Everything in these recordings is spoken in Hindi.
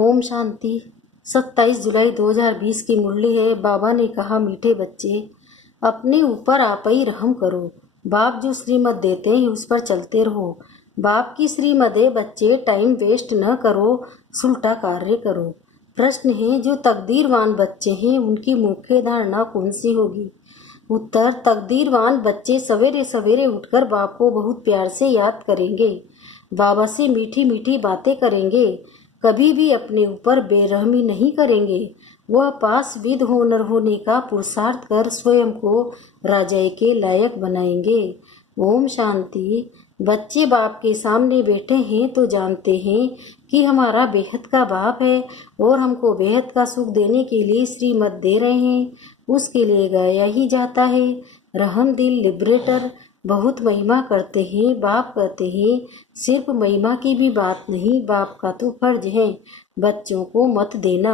ओम शांति। 27 जुलाई 2020 की मुरली है। बाबा ने कहा, मीठे बच्चे, अपने ऊपर आप ही रहम करो। बाप जो श्रीमत देते हैं उस पर चलते रहो। बाप की श्रीमत है बच्चे, टाइम वेस्ट न करो, सुलटा कार्य करो। प्रश्न है, जो तकदीरवान बच्चे हैं उनकी मुख्य धारणा कौन सी होगी? उत्तर, तकदीरवान बच्चे सवेरे सवेरे उठकर बाप को बहुत प्यार से याद करेंगे, बाबा से मीठी मीठी बातें करेंगे, कभी भी अपने ऊपर बेरहमी नहीं करेंगे। वह पास विद होनर होने का पुरुषार्थ कर स्वयं को राजाई के लायक बनाएंगे। ओम शांति। बच्चे बाप के सामने बैठे हैं तो जानते हैं कि हमारा बेहद का बाप है और हमको बेहद का सुख देने के लिए श्रीमत दे रहे हैं। उसके लिए गाया ही जाता है, रहम दिल लिबरेटर। बहुत महिमा करते हैं। बाप कहते हैं, सिर्फ महिमा की भी बात नहीं, बाप का तो फर्ज है बच्चों को मत देना।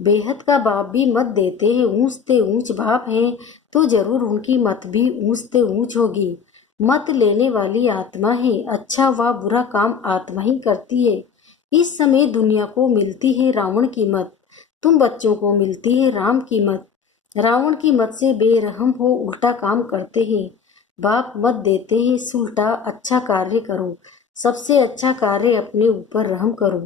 बेहद का बाप भी मत देते हैं। ऊंचते ऊंच बाप हैं तो जरूर उनकी मत भी ऊंचते ऊंच होगी। मत लेने वाली आत्मा है, अच्छा व बुरा काम आत्मा ही करती है। इस समय दुनिया को मिलती है रावण की मत, तुम बच्चों को मिलती है राम की मत। रावण की मत से बेरहम हो उल्टा काम करते हैं। बाप मत देते हैं, सुलटा अच्छा कार्य करो। सबसे अच्छा कार्य अपने ऊपर रहम करो।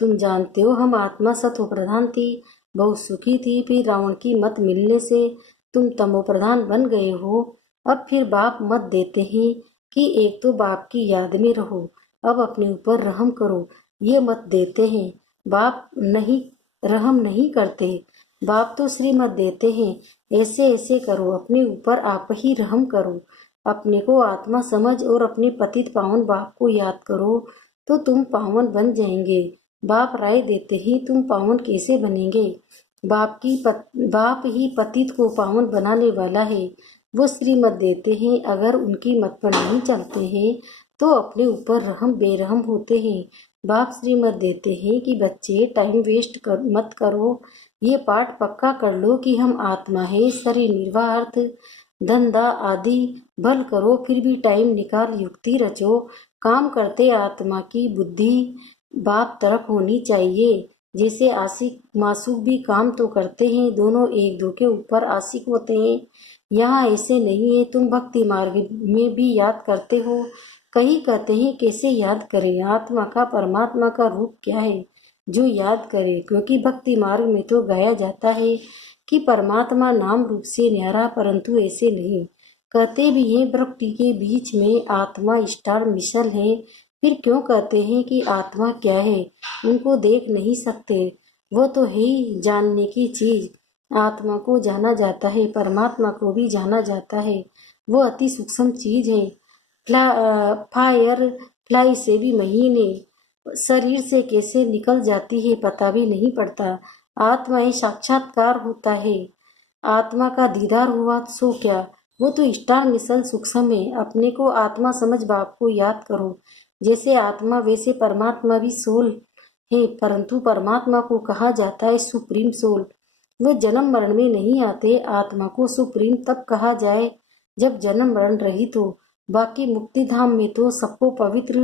तुम जानते हो हम आत्मा सत्व प्रधान थी, बहुत सुखी थी, फिर रावण की मत मिलने से तुम तमो प्रधान बन गए हो। अब फिर बाप मत देते हैं कि एक तो बाप की याद में रहो, अब अपने ऊपर रहम करो, ये मत देते हैं। बाप नहीं रहम नहीं करते, बाप तो श्रीमत देते हैं, ऐसे ऐसे करो, अपने ऊपर आप ही रहम करो। अपने को आत्मा समझ और अपने पतित पावन बाप को याद करो तो तुम पावन बन जाएंगे। बाप राय देते ही तुम पावन कैसे बनेंगे? बाप ही पतित को पावन बनाने वाला है। वो श्रीमत देते हैं, अगर उनकी मत पर नहीं चलते हैं तो अपने ऊपर रहम बेरहम होते हैं। बाप श्रीमत देते हैं कि बच्चे टाइम वेस्ट मत करो, ये पाठ पक्का कर लो कि हम आत्मा है, शरीर निर्वाह अर्थ धंधा आदि भल करो, फिर भी टाइम निकाल युक्ति रचो। काम करते आत्मा की बुद्धि बाप तरफ होनी चाहिए। जैसे आशिक मासूक भी काम तो करते हैं, दोनों एक दो के ऊपर आशिक होते हैं। यहाँ ऐसे नहीं है। तुम भक्ति मार्ग में भी याद करते हो। कहीं कहते हैं कैसे याद करें, आत्मा का परमात्मा का रूप क्या है जो याद करे, क्योंकि भक्ति मार्ग में तो गाया जाता है कि परमात्मा नाम रूप से न्यारा, परंतु ऐसे नहीं। कहते भी हैं प्रकृति के बीच में आत्मा स्टार मिसल है, फिर क्यों कहते हैं कि आत्मा क्या है? उनको देख नहीं सकते, वो तो है ही जानने की चीज। आत्मा को जाना जाता है, परमात्मा को भी जाना जाता है, वो अति सूक्ष्म चीज है। फायर फ्लाई से भी महीने शरीर से कैसे निकल जाती है पता भी नहीं पड़ता। आत्मा ही साक्षात्कार होता है। आत्मा का दीदार हुआ सो क्या, वो तो स्टार मिसल सूक्ष्म है। अपने को आत्मा समझ बाप को याद करो। जैसे आत्मा वैसे परमात्मा भी सोल है, परंतु परमात्मा को कहा जाता है सुप्रीम सोल। वे जन्म मरण में नहीं आते। आत्मा को सुप्रीम तब कहा जाए जब जन्म मरण रहित हो। बाकी मुक्ति धाम में तो सबको पवित्र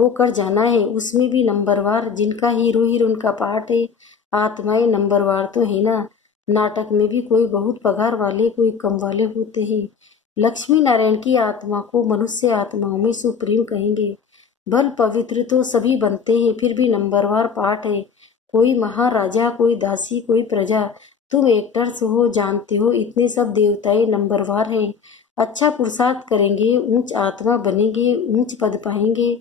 होकर जाना है, उसमें भी नंबरवार जिनका हीरो हीरोइन का पार्ट है। आत्माएं नंबरवार तो है ना। नाटक में भी कोई बहुत पगार वाले कोई कम वाले होते हैं। लक्ष्मी नारायण की आत्मा को मनुष्य आत्माओं में सुप्रीम कहेंगे। भल पवित्र तो सभी बनते हैं, फिर भी नंबरवार पार्ट है। कोई महाराजा, कोई दासी, कोई प्रजा। तुम एक्टर्स हो, जानते हो इतने सब देवताएं नंबरवार हैं। अच्छा पुरुषार्थ करेंगे, ऊंच आत्मा बनेंगे, ऊंच पद पाएंगे।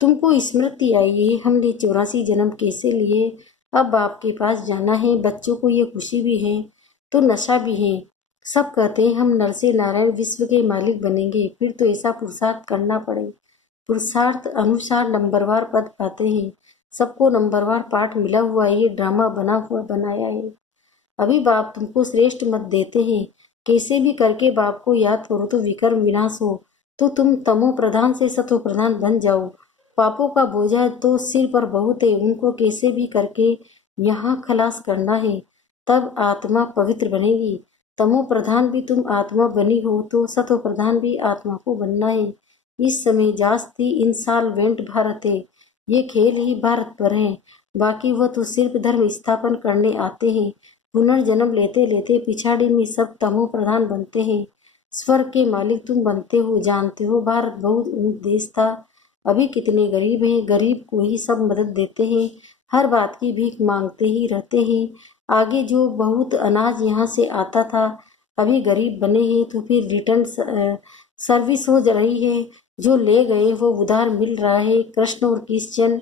तुमको स्मृति आई है हमने 84 जन्म कैसे लिए, अब बाप के पास जाना है। बच्चों को ये खुशी भी है तो नशा भी है। सब कहते हैं हम नर से नारायण विश्व के मालिक बनेंगे, फिर तो ऐसा पुरुषार्थ करना पड़े। पुरुषार्थ अनुसार नंबरवार पद पाते हैं। सबको नंबरवार पाठ मिला हुआ है, ड्रामा बना हुआ बनाया है। अभी बाप तुमको श्रेष्ठ मत देते हैं, कैसे भी करके बाप को याद करो तो विकर्म विनाश हो, तो तुम तमो प्रधान से सत्व प्रधान बन जाओ। पापों का बोझा तो सिर पर बहुत है, उनको कैसे भी करके यहाँ खलास करना है, तब आत्मा पवित्र बनेगी। तमो प्रधान भी तुम आत्मा बनी हो तो सत्व प्रधान भी आत्मा को बनना है। इस समय जास्ती इंसॉल्वेंट भारत है, ये खेल ही भारत पर है। बाकी वह तो सिर्फ धर्म स्थापन करने आते हैं। पुनर्जन्म लेते लेते पिछाड़ी में सब तमो प्रधान बनते हैं। स्वर्ग के मालिक तुम बनते हो, जानते हो भारत बहुत ऊंच देश था, अभी कितने गरीब हैं, गरीब को ही सब मदद देते हैं, हर बात की भीख मांगते ही रहते हैं। आगे जो बहुत अनाज यहाँ से आता था, अभी गरीब बने हैं तो फिर रिटर्न सर्विस हो जा रही है, जो ले गए वो उधार मिल रहा है। कृष्ण और क्रिश्चियन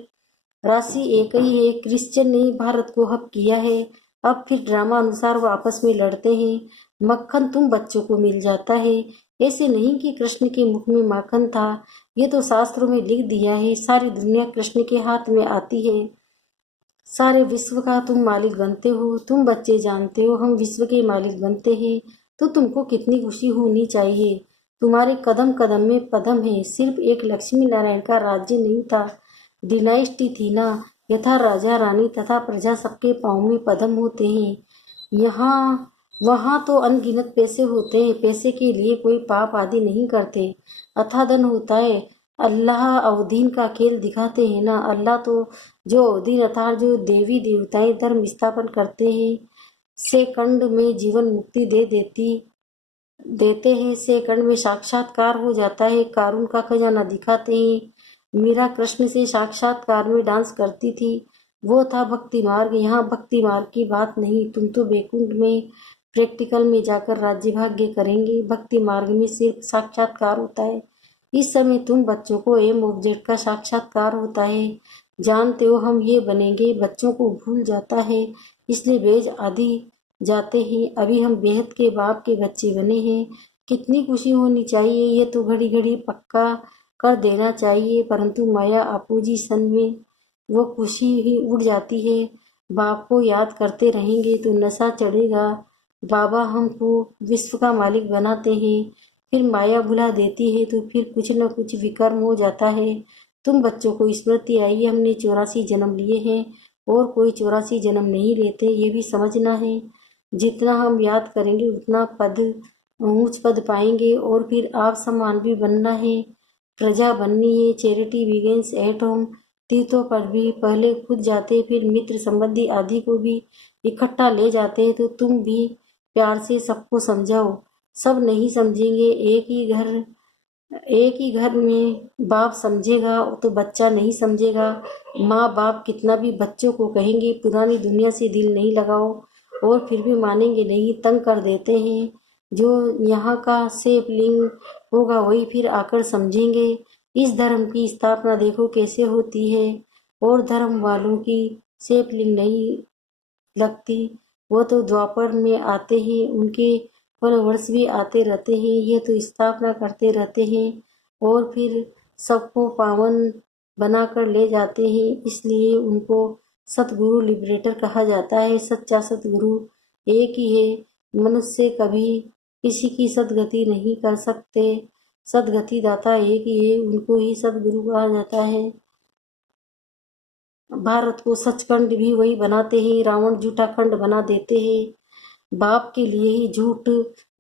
राशि एक ही है, क्रिश्चियन ने भारत को हक किया है, अब फिर ड्रामा अनुसार वो आपस में लड़ते हैं। मक्खन तुम बच्चों को मिल जाता है, ऐसे नहीं कि कृष्ण के मुख में माखन था, ये तो शास्त्रों में लिख दिया है, सारी दुनिया कृष्ण के हाथ में आती है, सारे विश्व का तुम मालिक बनते हो। तुम बच्चे जानते हो हम विश्व के मालिक बनते हैं तो तुमको कितनी खुशी होनी चाहिए। तुम्हारे कदम कदम में पदम है, सिर्फ एक लक्ष्मी नारायण का राज्य नहीं था, डिनाइस्टी थी ना, यथा राजा रानी तथा प्रजा सबके पाँव में पदम होते हैं। यहाँ वहाँ तो अनगिनत पैसे होते हैं, पैसे के लिए कोई पाप आदि नहीं करते, अथाह धन होता है। अल्लाह अवधीन का खेल दिखाते हैं ना, अल्लाह तो जो अवधीन अर्थात जो देवी देवताएं धर्म स्थापन करते हैं, सेकंड में जीवन मुक्ति देते हैं, सेकंड में साक्षात्कार हो जाता है, कारून का खजाना दिखाते हैं। मीरा कृष्ण से साक्षात्कार में डांस करती थी, वो था भक्ति मार्ग। यहाँ भक्ति मार्ग की बात नहीं, तुम तो बैकुंठ में प्रैक्टिकल में जाकर राज्य भाग्य करेंगे, भक्ति मार्ग में सिर्फ साक्षात्कार होता है। इस समय तुम बच्चों को एम ऑब्जेक्ट का साक्षात्कार होता है, जानते हो हम ये बनेंगे, बच्चों को भूल जाता है, इसलिए बेज आदि जाते हैं। अभी हम बेहद के बाप के बच्चे बने हैं, कितनी खुशी होनी चाहिए, ये तो घड़ी घड़ी पक्का कर देना चाहिए, परंतु माया अपोजिशन में वो खुशी ही उड़ जाती है। बाप को याद करते रहेंगे तो नशा चढ़ेगा, बाबा हमको विश्व का मालिक बनाते हैं, फिर माया भुला देती है तो फिर कुछ न कुछ विकर्म हो जाता है। तुम बच्चों को स्मृति आई, हमने 84 जन्म लिए हैं और कोई 84 जन्म नहीं लेते, ये भी समझना है। जितना हम याद करेंगे उतना पद ऊंच पद पाएंगे और फिर आप सम्मान भी बनना है, प्रजा बननी है। चैरिटी बिगिंस एट होम, तीर्थों पर भी पहले खुद जाते, फिर मित्र संबंधी आदि को भी इकट्ठा ले जाते, तो तुम भी प्यार से सबको समझाओ, सब नहीं समझेंगे। एक ही घर में बाप समझेगा तो बच्चा नहीं समझेगा, माँ बाप कितना भी बच्चों को कहेंगे पुरानी दुनिया से दिल नहीं लगाओ, और फिर भी मानेंगे नहीं, तंग कर देते हैं। जो यहाँ का सेपलिंग होगा वही फिर आकर समझेंगे। इस धर्म की स्थापना देखो कैसे होती है, और धर्म वालों की सेपलिंग नहीं लगती, वो तो द्वापर में आते हैं, उनके फॉलोवर्स भी आते रहते हैं, ये तो स्थापना करते रहते हैं और फिर सबको पावन बनाकर ले जाते हैं, इसलिए उनको सतगुरु लिबरेटर कहा जाता है। सच्चा सतगुरु एक ही है, मनुष्य कभी किसी की सदगति नहीं कर सकते, सदगति दाता एक ही है, उनको ही सदगुरु कहा जाता है। भारत को सचखंड भी वही बनाते हैं, रावण झूठा खंड बना देते हैं, बाप के लिए ही झूठ,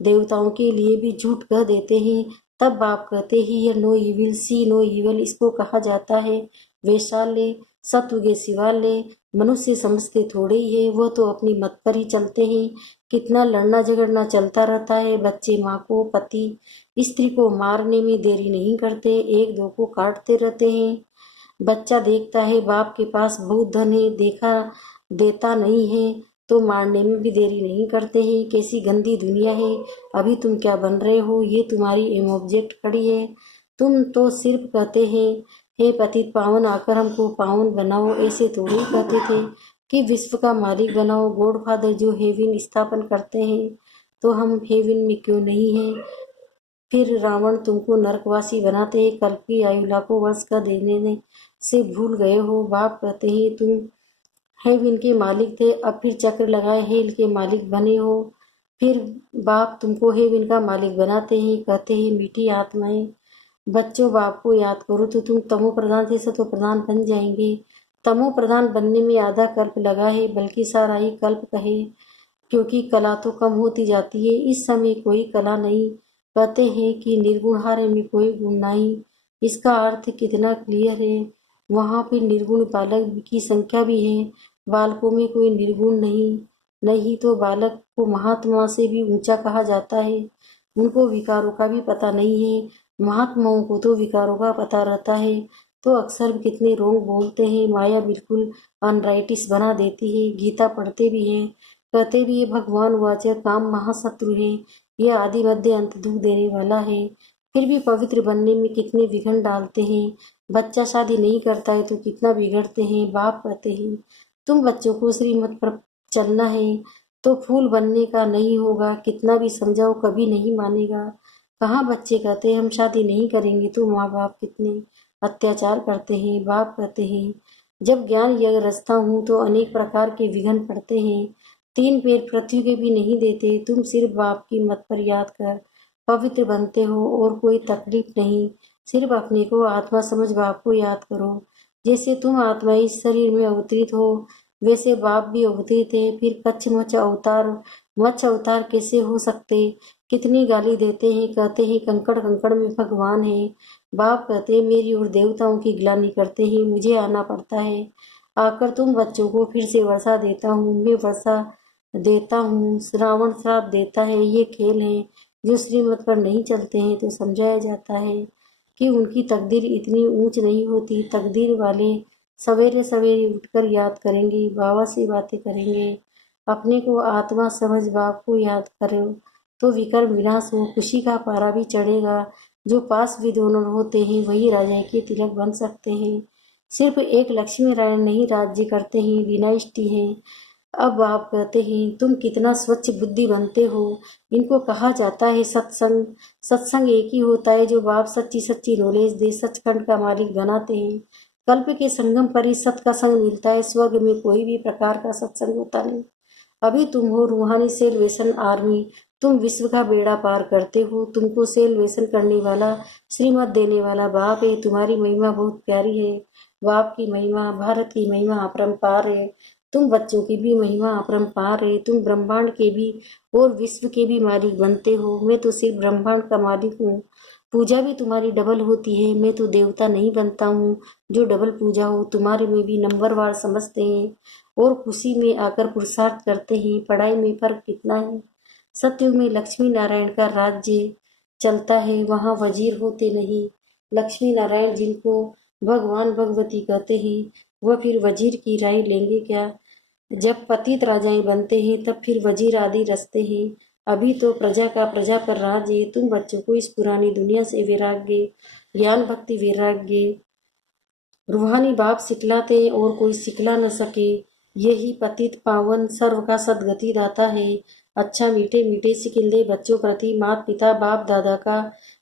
देवताओं के लिए भी झूठ कह देते हैं, तब बाप कहते हैं ये no evil see no evil, इसको कहा जाता है वैशाल्य, सत्व शिवालय। मनुष्य समझते थोड़े ही है, वो तो अपनी मत पर ही चलते हैं, कितना लड़ना झगड़ना चलता रहता है, बच्चे माँ को पति स्त्री को मारने में देरी नहीं करते, एक दो को काटते रहते हैं। बच्चा देखता है बाप के पास बहुत धन है, देखा देता नहीं है तो मारने में भी देरी नहीं करते हैं। कैसी गंदी दुनिया है, अभी तुम क्या बन रहे हो, ये तुम्हारी एम ऑब्जेक्ट खड़ी है, तुम तो सिर्फ कहते हैं हे पतित पावन आकर हमको पावन बनाओ, ऐसे थोड़ी कहते थे कि विश्व का मालिक बनाओ। गॉड फादर जो हेवन स्थापन करते हैं तो हम हेवन में क्यों नहीं हैं। फिर रावण तुमको नरकवासी बनाते हैं, कल्प की आयु लाखों वर्ष का देने से भूल गए हो। बाप कहते हैं तुम हेवन के मालिक थे, अब फिर चक्र लगाए हेल के मालिक बने हो। फिर बाप तुमको हेवन का मालिक बनाते हैं, कहते हैं मीठी आत्माएं, बच्चों बाप को याद करो तो तुम तमो प्रधान से सतो प्रधान बन जाएंगे। तमो प्रधान बनने में आधा कल्प लगा है, बल्कि सारा ही कल्प कहे, क्योंकि कला तो कम होती जाती है, इस समय कोई कला नहीं। कहते हैं कि निर्गुण हारे में कोई गुण नहीं, इसका अर्थ कितना क्लियर है। वहाँ पे निर्गुण बालक की संख्या भी है। बालकों में कोई निर्गुण नहीं तो बालक को महात्मा से भी ऊंचा कहा जाता है। उनको विकारों का भी पता नहीं है। महात्माओं को तो विकारों का पता रहता है। तो अक्सर कितने रोंग बोलते हैं। माया बिल्कुल अनराइटिस बना देती है। गीता पढ़ते भी हैं, कहते भी है भगवान वाच काम महाशत्रु है, यह आदि मध्य अंत दुख देने वाला है। फिर भी पवित्र बनने में कितने विघ्न डालते हैं। बच्चा शादी नहीं करता है तो कितना बिगड़ते हैं। बाप कहते हैं तुम बच्चों को श्रीमत पर चलना है तो फूल बनने का नहीं होगा। कितना भी समझाओ कभी नहीं मानेगा। कहाँ बच्चे कहते हैं हम शादी नहीं करेंगे तो माँ बाप कितने अत्याचार करते हैं। बाप कहते हैं जब ज्ञान यह रचता हूँ तो अनेक प्रकार के विघ्न पड़ते हैं। 3 पैर पृथ्वी के भी नहीं देते। तुम सिर्फ बाप की मत पर याद कर पवित्र बनते हो और कोई तकलीफ नहीं। सिर्फ अपने को आत्मा समझ बाप को याद करो। जैसे तुम आत्मा इस शरीर में अवतरित हो वैसे बाप भी अवतरित है। फिर कच्छ मच्छ अवतार कैसे हो सकते। कितनी गाली देते हैं, कहते हैं कंकड़ कंकड़ में भगवान है। बाप कहते हैं मेरी और देवताओं की ग्लानि करते हैं, मुझे आना पड़ता है। आकर तुम बच्चों को फिर से वर्षा देता हूँ। मैं वर्षा देता हूँ, श्रावण श्राप देता है। ये खेल है। जो श्रीमत पर नहीं चलते हैं तो समझाया जाता है कि उनकी तकदीर इतनी ऊंच नहीं होती। तकदीर वाले सवेरे सवेरे उठकर याद करेंगे, बाबा से बातें करेंगे। अपने को आत्मा समझ बाप को याद करो तो विकर्म विनाश हो। खुशी का पारा भी चढ़ेगा। जो पास भी दोनों होते हैं वही राजा के तिलक बन सकते हैं। सिर्फ एक लक्ष्मी नारायण नहीं राज्य करते हैं, डिनाइस्टी है। अब आप कहते हैं तुम कितना स्वच्छ बुद्धि बनते हो। इनको कहा जाता है सत्संग। सत्संग एक ही होता है जो बाप सच्ची सच्ची नॉलेज दे, सचखंड का मालिक बनाते हैं। कल्प के संगम पर ही सत का संग मिलता है। स्वर्ग में कोई भी प्रकार का सत्संग होता नहीं। अभी तुम हो रूहानी सेल्वेशन आर्मी। तुम विश्व का बेड़ा पार करते हो। तुमको सेल्वेशन करने वाला, श्रीमत देने वाला बाप है। तुम्हारी महिमा बहुत प्यारी है। बाप की महिमा, भारत की महिमा अपरंपार है। तुम बच्चों की भी महिमा अपरंपार है। तुम ब्रह्मांड के भी और विश्व के भी मालिक बनते हो। मैं तो सिर्फ ब्रह्मांड का मालिक हूँ। पूजा भी तुम्हारी डबल होती है। मैं तो देवता नहीं बनता हूँ जो डबल पूजा हो। तुम्हारे में भी नंबरवार समझते हैं और खुशी में आकर पुरुषार्थ करते हैं। पढ़ाई में फर्क कितना है। सत्युग में लक्ष्मी नारायण का राज्य चलता है, वहाँ वजीर होते नहीं। लक्ष्मी नारायण जिनको भगवान भगवती कहते हैं वह फिर वजीर की राय लेंगे क्या। जब पतित राजाएं बनते हैं तब फिर वजीर आदि रचते हैं। अभी तो प्रजा का प्रजा पर राज है। तुम बच्चों को इस पुरानी दुनिया से वैराग्य, ज्ञान भक्ति वैराग्य रूहानी बाप सिखलाते हैं और कोई सिखला न सके। यही पतित पावन सर्व का सदगति दाता है। अच्छा मीठे मीठे सिकिंदे बच्चों प्रति माता पिता बाप दादा का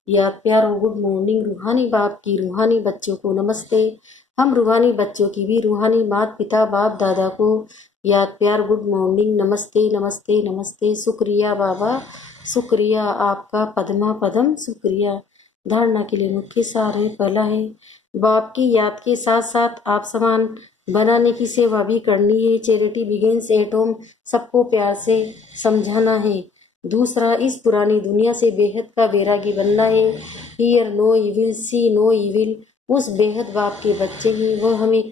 याद प्यार और गुड मॉर्निंग। रूहानी बाप की रूहानी बच्चों को नमस्ते। हम रूहानी बच्चों की भी रूहानी माता पिता बाप दादा को याद प्यार गुड मॉर्निंग। नमस्ते नमस्ते नमस्ते। शुक्रिया बाबा, शुक्रिया आपका पद्मा पदम, शुक्रिया। धारणा के लिए मुख्य सार है। पहला है बाप की याद के साथ साथ आप समान बनाने की सेवा भी करनी है। Charity begins at home. सबको प्यार से समझाना है। दूसरा, इस पुरानी दुनिया से बेहद का वैरागी बनना है। Hear no evil, see no evil. उस बेहद बाप के बच्चे ही वह हमें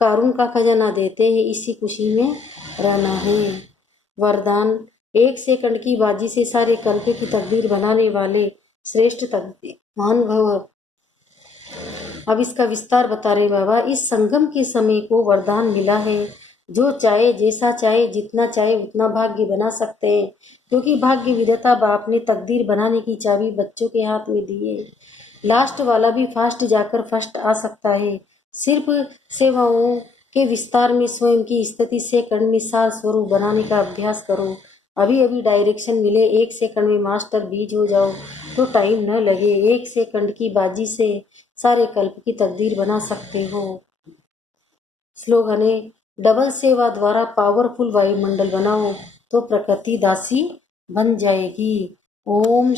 कारून का खजाना देते हैं। इसी खुशी में रहना है। वरदान, 1 सेकंड की बाजी से सारे कल्प की तकदीर बनाने वाले श्रेष्ठ तकदीर मान भव। अब इसका विस्तार बता रहे बाबा। इस संगम के समय को वरदान मिला है। जो चाहे, जैसा चाहे, जितना चाहे उतना भाग्य बना सकते हैं, क्योंकि भाग्य विधाता बाप ने तकदीर बनाने की चाबी बच्चों के हाथ में दी है। लास्ट वाला भी फास्ट जाकर फर्स्ट आ सकता है। सिर्फ सेवाओं के विस्तार में स्वयं की स्थिति से सेकंड में सार स्वरूप बनाने का अभ्यास करो। अभी अभी डायरेक्शन मिले, 1 सेकंड में मास्टर बीज हो जाओ तो टाइम न लगे। 1 सेकंड की बाजी से सारे कल्प की तकदीर बना सकते हो। स्लोगन है, डबल सेवा द्वारा पावरफुल वायुमंडल बनाओ तो प्रकृति दासी बन जाएगी। ओम